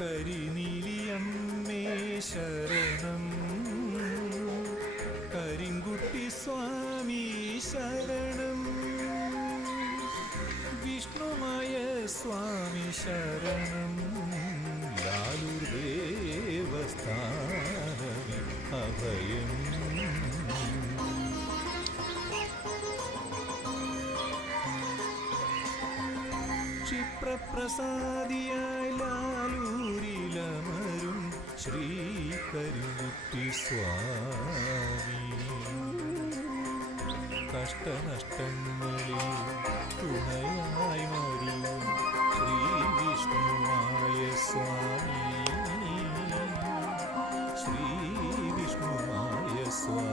കരിനീലിയമ്മേ ശരണം കരിങ്കുട്ടി സ്വാമി ശരണം. വിഷ്ണുമായ സ്വാമി ശരണം. ലാലൂർ ദേവസ്ഥാനമേ അഭയം ക്ഷിപ്രപ്രസാദിയായ ലാലൂരിലമരും ശ്രീ കരുമുത്തി സ്വാമി. കഷ്ടനഷ്ടങ്ങളിൽ തുണയായി മറിയും ശ്രീ വിഷ്ണുവായ സ്വാമി. ശ്രീ വിഷ്ണുവായ സ്വാമി